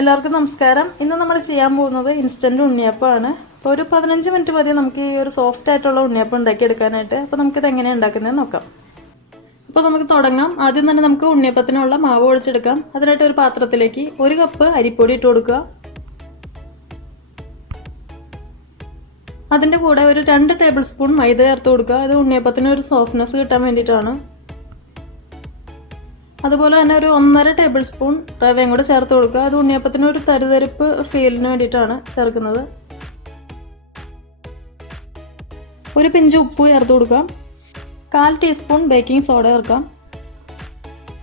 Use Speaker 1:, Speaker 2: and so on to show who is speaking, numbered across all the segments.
Speaker 1: എല്ലാവർക്കും നമസ്കാരം. ഇന്ന് നമ്മൾ ചെയ്യാൻ പോകുന്നത് ഇൻസ്റ്റന്റ് ഉണ്ണിയപ്പമാണ്. അപ്പോൾ ഒരു പതിനഞ്ച് മിനിറ്റ് മതി നമുക്ക് ഈ ഒരു സോഫ്റ്റ് ആയിട്ടുള്ള ഉണ്ണിയപ്പം ഉണ്ടാക്കിയെടുക്കാനായിട്ട്. അപ്പോൾ നമുക്കിത് എങ്ങനെയാണ് ഉണ്ടാക്കുന്നതെന്ന് നോക്കാം. അപ്പോൾ നമുക്ക് തുടങ്ങാം. ആദ്യം തന്നെ നമുക്ക് ഉണ്ണിയപ്പത്തിനുള്ള മാവ് ഒഴിച്ചെടുക്കാം. അതിനായിട്ട് ഒരു പാത്രത്തിലേക്ക് ഒരു കപ്പ് അരിപ്പൊടി ഇട്ട് കൊടുക്കുക. അതിന്റെ കൂടെ ഒരു രണ്ട് ടേബിൾ സ്പൂൺ മൈദ ചേർത്ത് കൊടുക്കുക. അത് ഉണ്ണിയപ്പത്തിന് ഒരു സോഫ്റ്റ്നെസ് കിട്ടാൻ വേണ്ടിയിട്ടാണ്. അതുപോലെ തന്നെ ഒരു ഒന്നര ടേബിൾ സ്പൂൺ റവയും കൂടെ ചേർത്ത് കൊടുക്കുക. അത് ഉണ്ണിയപ്പത്തിന് ഒരു തരുതരിപ്പ് ഫീലിന് വേണ്ടിയിട്ടാണ് ചേർക്കുന്നത്. ഒരു പിഞ്ച് ഉപ്പ് ചേർത്ത് കൊടുക്കാം. കാൽ ടീസ്പൂൺ ബേക്കിംഗ് സോഡ ചേർക്കാം.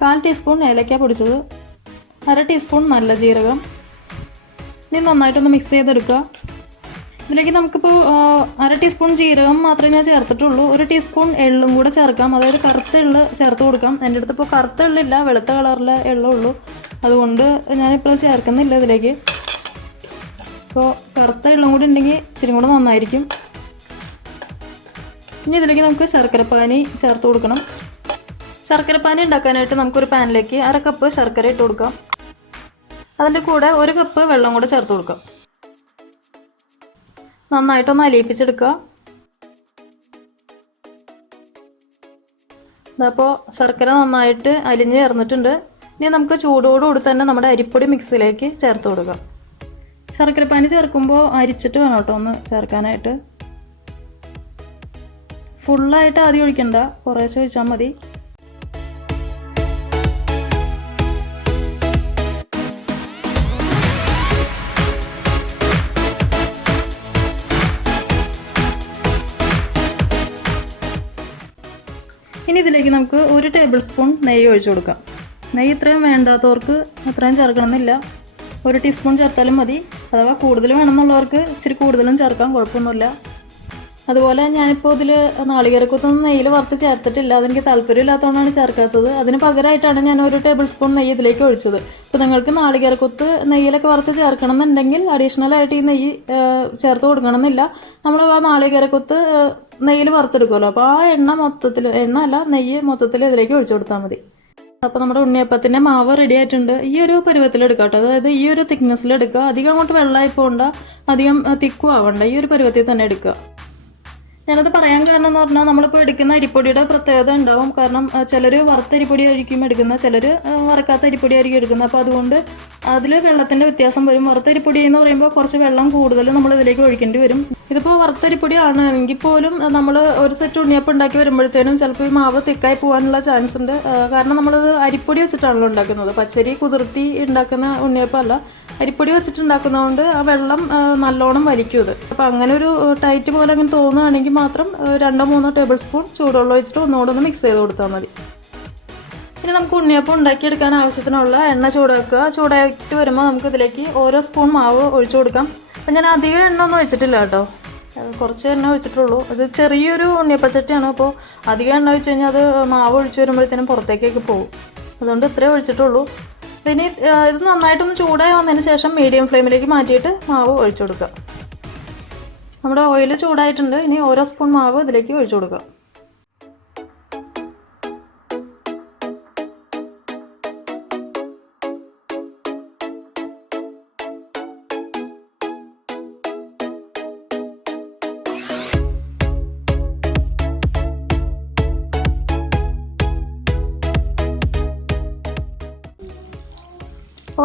Speaker 1: കാൽ ടീസ്പൂൺ ഏലക്ക പൊടിച്ചത്. അര ടീസ്പൂൺ നല്ല ജീരകം. ഇനി നന്നായിട്ടൊന്ന് മിക്സ് ചെയ്തെടുക്കുക. ഇതിലേക്ക് നമുക്കിപ്പോൾ അര ടീസ്പൂൺ ജീരകം മാത്രമേ ഞാൻ ചേർത്തിട്ടുള്ളൂ. ഒരു ടീസ്പൂൺ എള്ളും കൂടെ ചേർക്കാം. അതായത് കറുത്ത എള്ള് ചേർത്ത് കൊടുക്കാം. എന്റെ അടുത്ത് ഇപ്പോൾ കറുത്ത എള്ളില്ല വെളുത്ത കളറിലെ എള്ളേ ഉള്ളൂ. അതുകൊണ്ട് ഞാനിപ്പോൾ ചേർക്കുന്നില്ല ഇതിലേക്ക്. അപ്പോൾ കറുത്ത എള്ളും കൂടി ഉണ്ടെങ്കിൽ ഇച്ചിരി കൂടെ നന്നായിരിക്കും. ഇനി ഇതിലേക്ക് നമുക്ക് ശർക്കരപ്പാനി ചേർത്ത് കൊടുക്കണം. ശർക്കരപ്പാനി ഉണ്ടാക്കാനായിട്ട് നമുക്കൊരു പാനിലേക്ക് അര കപ്പ് ശർക്കര ഇട്ട് കൊടുക്കാം. അതിന്റെ കൂടെ ഒരു കപ്പ് വെള്ളം കൂടെ ചേർത്ത് കൊടുക്കാം. നന്നായിട്ടൊന്ന് അലിയിപ്പിച്ചെടുക്കുക. അപ്പോൾ ശർക്കര നന്നായിട്ട് അലിഞ്ഞ് ചേർന്നിട്ടുണ്ട്. ഇനി നമുക്ക് ചൂടോടുകൂടി തന്നെ നമ്മുടെ അരിപ്പൊടി മിക്സിലേക്ക് ചേർത്ത് കൊടുക്കാം. ശർക്കരപ്പാനി ചേർക്കുമ്പോൾ അരിച്ചിട്ട് വേണം കേട്ടോ ഒന്ന് ചേർക്കാനായിട്ട്. ഫുള്ളായിട്ട് ആദ്യം ഒഴിക്കണ്ട. കുറേശ്ശെ ഒഴിച്ചാൽ മതി. ഇനി ഇതിലേക്ക് നമുക്ക് ഒരു ടേബിൾ സ്പൂൺ നെയ്യ് ഒഴിച്ചു കൊടുക്കാം. നെയ്യ് ഇത്രയും വേണ്ടാത്തവർക്ക് അത്രയും ചേർക്കണമെന്നില്ല. ഒരു ടീസ്പൂൺ ചേർത്താലും മതി. അഥവാ കൂടുതൽ വേണമെന്നുള്ളവർക്ക് ഇച്ചിരി കൂടുതലും ചേർക്കാം കുഴപ്പമൊന്നുമില്ല. അതുപോലെ ഞാനിപ്പോൾ ഇതിൽ നാളികേരക്കൊത്തൊന്നും നെയ്യിൽ വറുത്ത് ചേർത്തിട്ടില്ല. അതെനിക്ക് താല്പര്യമില്ലാത്തതുകൊണ്ടാണ് ചേർക്കാത്തത്. അതിന് പകരമായിട്ടാണ് ഞാൻ ഒരു ടേബിൾ സ്പൂൺ നെയ്യ് ഇതിലേക്ക് ഒഴിച്ചത്. അപ്പോൾ നിങ്ങൾക്ക് നാളികേരക്കൊത്ത് നെയ്യിലൊക്കെ വറുത്ത് ചേർക്കണം എന്നുണ്ടെങ്കിൽ അഡീഷണലായിട്ട് ഈ നെയ്യ് ചേർത്ത് കൊടുക്കണം എന്നില്ല നമ്മൾ ആ നാളികേരക്കൊത്ത് നെയ്യിൽ വറുത്തെടുക്കുമല്ലോ. അപ്പോൾ ആ എണ്ണ മൊത്തത്തിൽ എണ്ണ അല്ല നെയ്യ് മൊത്തത്തിൽ ഇതിലേക്ക് ഒഴിച്ചു കൊടുത്താൽ മതി. അപ്പോൾ നമ്മുടെ ഉണ്ണിയപ്പത്തിന്റെ മാവ് റെഡി ആയിട്ടുണ്ട്. ഈ ഒരു പരുവത്തിൽ എടുക്കാം കേട്ടോ അതായത് ഈ ഒരു തിക്നെസ്സിൽ എടുക്കുക. അധികം അങ്ങോട്ട് വെള്ളമായി പോകണ്ട അധികം തിക്കും ആവണ്ട ഈ ഒരു പരുവത്തിൽ തന്നെ എടുക്കുക. ഞാനത് പറയാൻ കാരണം എന്ന് പറഞ്ഞാൽ നമ്മളിപ്പോൾ എടുക്കുന്ന അരിപ്പൊടിയുടെ പ്രത്യേകത ഉണ്ടാവും. കാരണം ചിലർ വറുത്ത അരിപ്പൊടി ആയിരിക്കും എടുക്കുന്നത് ചിലർ വറക്കാത്ത അരിപ്പൊടി ആയിരിക്കും എടുക്കുന്നത്. അപ്പോൾ അതുകൊണ്ട് അതിൽ വെള്ളത്തിന്റെ വ്യത്യാസം വരും. വറുത്ത അരിപ്പൊടി എന്ന് പറയുമ്പോൾ കുറച്ച് വെള്ളം കൂടുതൽ നമ്മൾ ഇതിലേക്ക് ഒഴിക്കേണ്ടി വരും. ഇതിപ്പോൾ വറുത്ത അരിപ്പൊടി ആണെങ്കിൽ പോലും നമ്മൾ ഒരു സെറ്റ് ഉണ്ണിയപ്പം ഉണ്ടാക്കി വരുമ്പോഴത്തേനും ചിലപ്പോൾ ഈ മാവ് തിക്കായി പോകാനുള്ള ചാൻസ് ഉണ്ട്. കാരണം നമ്മളത് അരിപ്പൊടി വെച്ചിട്ടാണല്ലോ ഉണ്ടാക്കുന്നത്. പച്ചരി കുതിർത്തി ഉണ്ടാക്കുന്ന ഉണ്ണിയപ്പം അല്ല. അരിപ്പൊടി വെച്ചിട്ടുണ്ടാക്കുന്നതുകൊണ്ട് ആ വെള്ളം നല്ലോണം വലിക്കും ഇത്. അപ്പോൾ അങ്ങനെ ഒരു ടൈറ്റ് പോലെ അങ്ങനെ തോന്നുകയാണെങ്കിൽ മാത്രം രണ്ടോ മൂന്നോ ടേബിൾ സ്പൂൺ ചൂടുവെള്ളം ഒഴിച്ചിട്ട് ഒന്നുകൂടെ ഒന്ന് മിക്സ് ചെയ്ത് കൊടുത്താൽ മതി. ഇനി നമുക്ക് ഉണ്ണിയപ്പം ഉണ്ടാക്കിയെടുക്കാൻ ആവശ്യത്തിനുള്ള എണ്ണ ചൂടാക്കുക. ചൂടായിട്ട് വരുമ്പോൾ നമുക്ക് ഇതിലേക്ക് ഓരോ സ്പൂൺ മാവ് ഒഴിച്ചു കൊടുക്കാം. അപ്പം ഞാൻ അധികം എണ്ണ ഒന്നും ഒഴിച്ചിട്ടില്ല കേട്ടോ. കുറച്ച് എണ്ണ ഒഴിച്ചിട്ടുള്ളൂ. അത് ചെറിയൊരു ഉണ്ണിയപ്പച്ചട്ടിയാണ്. അപ്പോൾ അധികം എണ്ണ ഒഴിച്ച് കഴിഞ്ഞാൽ അത് മാവ് ഒഴിച്ച് വരുമ്പോഴത്തേനും പുറത്തേക്കൊക്കെ പോകും. അതുകൊണ്ട് ഇത്രേ ഒഴിച്ചിട്ടുള്ളൂ. ഇനി ഇത് നന്നായിട്ടൊന്ന് ചൂടായി വന്നതിന് ശേഷം മീഡിയം ഫ്ലെയിമിലേക്ക് മാറ്റിയിട്ട് മാവ് ഒഴിച്ചു കൊടുക്കുക. നമ്മുടെ ഓയിൽ ചൂടായിട്ടുണ്ട്. ഇനി ഓരോ സ്പൂൺ മാവ് ഇതിലേക്ക് ഒഴിച്ചു കൊടുക്കുക.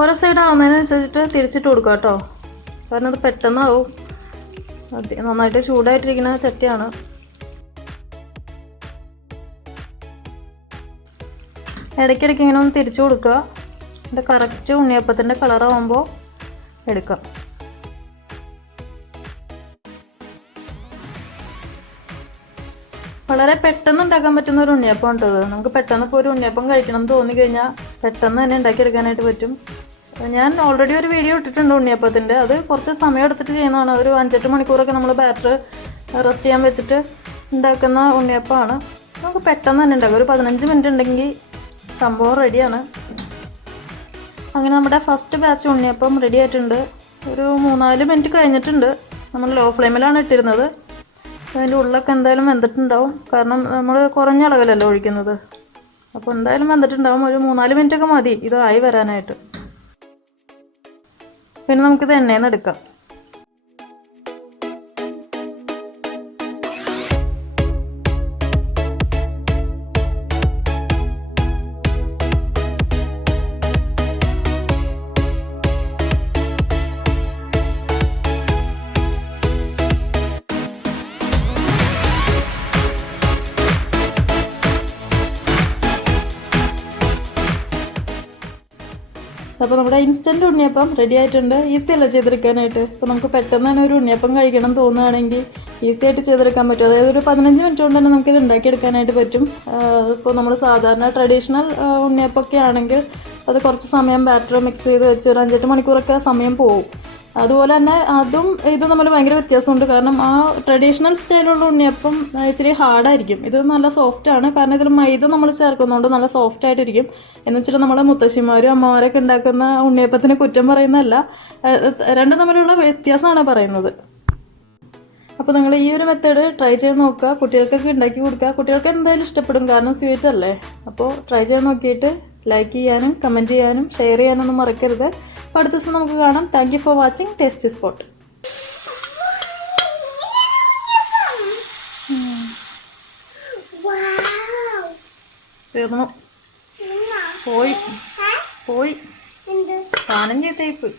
Speaker 1: ഓരോ സൈഡ് ആവുന്നതിനനുസരിച്ചിട്ട് തിരിച്ചിട്ട് കൊടുക്കാം കേട്ടോ. കാരണം അത് പെട്ടെന്നാവും. നന്നായിട്ട് ചൂടായിട്ടിരിക്കുന്ന ചട്ടിയാണ്. ഇടയ്ക്കിടയ്ക്ക് ഇങ്ങനെ ഒന്ന് തിരിച്ചു കൊടുക്കുക. ഇത് കറക്റ്റ് ഉണ്ണിയപ്പത്തിന്റെ കളറാവുമ്പോൾ എടുക്കാം വളരെ പെട്ടെന്ന് ഉണ്ടാക്കാൻ പറ്റുന്ന ഒരു ഉണ്ണിയപ്പം ഉണ്ടത് നമുക്ക് പെട്ടെന്ന് ഇപ്പോൾ ഒരു ഉണ്ണിയപ്പം കഴിക്കണം എന്ന് തോന്നി കഴിഞ്ഞാൽ പെട്ടെന്ന് തന്നെ ഉണ്ടാക്കിയെടുക്കാനായിട്ട് പറ്റും. ഞാൻ ഓൾറെഡി ഒരു വീഡിയോ ഇട്ടിട്ടുണ്ട് ഉണ്ണിയപ്പത്തിന്റെ. അത് കുറച്ച് സമയം എടുത്തിട്ട് ചെയ്യുന്നതാണ്. ഒരു അഞ്ചെട്ട് മണിക്കൂറൊക്കെ നമ്മൾ ബാറ്റർ റെസ്റ്റ് ചെയ്യാൻ വെച്ചിട്ട് ഉണ്ടാക്കുന്ന ഉണ്ണിയപ്പമാണ്. നമുക്ക് പെട്ടെന്ന് തന്നെ ഉണ്ടാക്കാം. ഒരു പതിനഞ്ച് മിനിറ്റ് ഉണ്ടെങ്കിൽ സംഭവം റെഡിയാണ് അങ്ങനെ നമ്മുടെ ഫസ്റ്റ് ബാച്ച് ഉണ്ണിയപ്പം റെഡി ആയിട്ടുണ്ട്. ഒരു മൂന്നാൽ മിനിറ്റ് കഴിഞ്ഞിട്ടുണ്ട്. നമ്മൾ ലോ ഫ്ലെയിമിലാണ് ഇട്ടിരുന്നത്. അതിന്റെ ഉള്ളൊക്കെ എന്തായാലും വെന്തിട്ടുണ്ടാവും. കാരണം നമ്മൾ കുറഞ്ഞ അളവിലല്ല ഒഴിക്കുന്നത്. അപ്പോൾ എന്തായാലും വെന്തിട്ടുണ്ടാവും. ഒരു മൂന്നാൽ മിനിറ്റൊക്കെ മതി. ഇതായി വരാനായിട്ട്. പിന്നെ നമുക്ക് തന്നെ എടുക്കാം. അപ്പോൾ നമ്മുടെ ഇൻസ്റ്റന്റ് ഉണ്ണിയപ്പം റെഡി ആയിട്ടുണ്ട്. ഈസി അല്ല ചെയ്തെടുക്കാനായിട്ട്? അപ്പോൾ നമുക്ക് പെട്ടെന്ന് തന്നെ ഒരു ഉണ്ണിയപ്പം കഴിക്കണം തോന്നുകയാണെങ്കിൽ ഈസി ആയിട്ട് ചെയ്തെടുക്കാൻ പറ്റും. അതായത് ഒരു പതിനഞ്ച് മിനിറ്റ് കൊണ്ട് തന്നെ നമുക്കിത് ഉണ്ടാക്കിയെടുക്കാനായിട്ട് പറ്റും. ഇപ്പോൾ നമ്മൾ സാധാരണ ട്രഡീഷണൽ ഉണ്ണിയപ്പമൊക്കെ ആണെങ്കിൽ അത് കുറച്ച് സമയം ബാറ്റർ മിക്സ് ചെയ്ത് വെച്ച് ഒരു അഞ്ചെട്ട് മണിക്കൂറൊക്കെ സമയം പോകും അതുപോലെ തന്നെ അതും ഇതും തമ്മിൽ ഭയങ്കര വ്യത്യാസമുണ്ട്. കാരണം ആ ട്രഡീഷണൽ സ്റ്റൈലുള്ള ഉണ്ണിയപ്പം ഇച്ചിരി ഹാർഡായിരിക്കും ഇത് നല്ല സോഫ്റ്റ് ആണ്. കാരണം ഇതിൽ മൈദ നമ്മൾ ചേർക്കുന്നതുകൊണ്ട് നല്ല സോഫ്റ്റ് ആയിട്ടിരിക്കും. എന്ന് വെച്ചിട്ട് നമ്മളെ മുത്തശ്ശിമാരും അമ്മമാരൊക്കെ ഉണ്ടാക്കുന്ന ഉണ്ണിയപ്പത്തിന് കുറ്റം പറയുന്നതല്ല. രണ്ടും തമ്മിലുള്ള വ്യത്യാസമാണ് പറയുന്നത്. അപ്പോൾ നിങ്ങൾ ഈ ഒരു മെത്തേഡ് ട്രൈ ചെയ്ത് നോക്കുക. കുട്ടികൾക്കൊക്കെ ഉണ്ടാക്കി കൊടുക്കുക. കുട്ടികൾക്ക് എന്തായാലും ഇഷ്ടപ്പെടും. കാരണം സ്വീറ്റ് അല്ലേ? അപ്പോൾ ട്രൈ ചെയ്ത് നോക്കിയിട്ട് ലൈക്ക് ചെയ്യാനും കമന്റ് ചെയ്യാനും ഷെയർ ചെയ്യാനൊന്നും മറക്കരുത്. അപ്പോൾ അടുത്ത ദിവസം നമുക്ക് കാണാം. Thank you for watching tasty spot! തീർന്നു. പോയി. പോയി.
Speaker 2: എന്ത്?
Speaker 1: സാധനം ചെയ്തേ പോയി